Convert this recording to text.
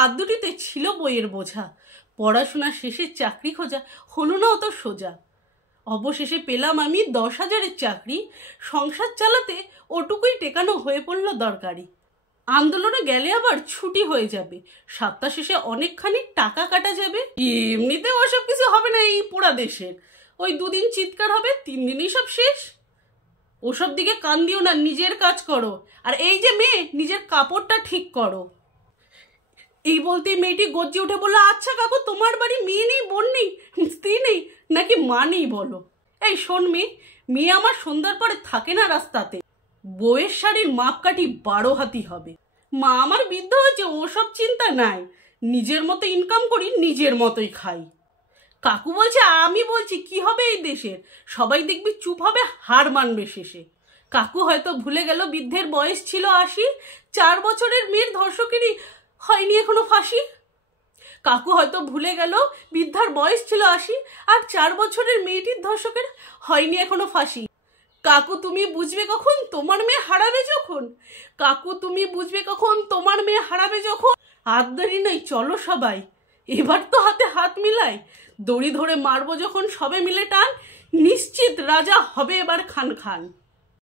কাঁধ দুটিতে ছিল বইয়ের বোঝা। পড়াশোনা শেষে চাকরি খোঁজা হলো না অত সোজা। অবশেষে পেলাম আমি 10,000-এর চাকরি। সংসার চালাতে ওটুকুই টেকানো হয়ে পড়ল দরকারি। আন্দোলনে গেলে আবার ছুটি হয়ে যাবে, সপ্তাহ শেষে অনেকখানি টাকা কাটা যাবে। এমনিতে ওসব কিছু হবে না এই পোড়া দেশের। ওই 2 দিন চিৎকার হবে, 3 দিনই সব শেষ। ওসব দিকে কান দিও না, নিজের কাজ করো। আর এই যে মেয়ে, নিজের কাপড়টা ঠিক করো। এই বলতেই মেয়েটি গর্জে উঠে বলল, আচ্ছা কাকু, তোমার বাড়ি মেয়ে নেই, বোন নেই, স্ত্রী নেই, নাকি মা নেই বলো? এই শোন মেয়ে আমার সন্ধ্যার পরে থাকে না রাস্তাতে। বউয়ের শাড়ির মাপকাঠি 12 হাতি হবে। মা আমার বৃদ্ধ হয়েছে, ওসব চিন্তা নাই। নিজের মতো ইনকাম করি, নিজের মতোই খাই। কাকু বলছে, আমি বলছি কি হবে এই দেশের? সবাই দেখবি চুপ হবে, হার মানবে শেষে। কাকু হয়তো ভুলে গেল বৃদ্ধের বয়স ছিল 80, 4 বছরের মেয়ের ধর্ষকেরই হয়নি এখনো ফাঁসি। কাকু হয়তো ভুলে গেল বৃদ্ধার বয়স ছিল 80, আর 4 বছরের মেয়েটির ধর্ষকের হয়নি এখনো ফাঁসি। কাকু তুমি বুঝবে কখন তোমার মেয়ে হারাবে যখন? কাকু তুমি বুঝবে কখন তোমার মেয়ে হারাবে যখন? হাত ধরি নই, চলো সবাই এবার তো হাতে হাত মিলাই। দড়ি ধরে মারবো যখন সবে মিলে টান, নিশ্চিত রাজা হবে এবার খান খান।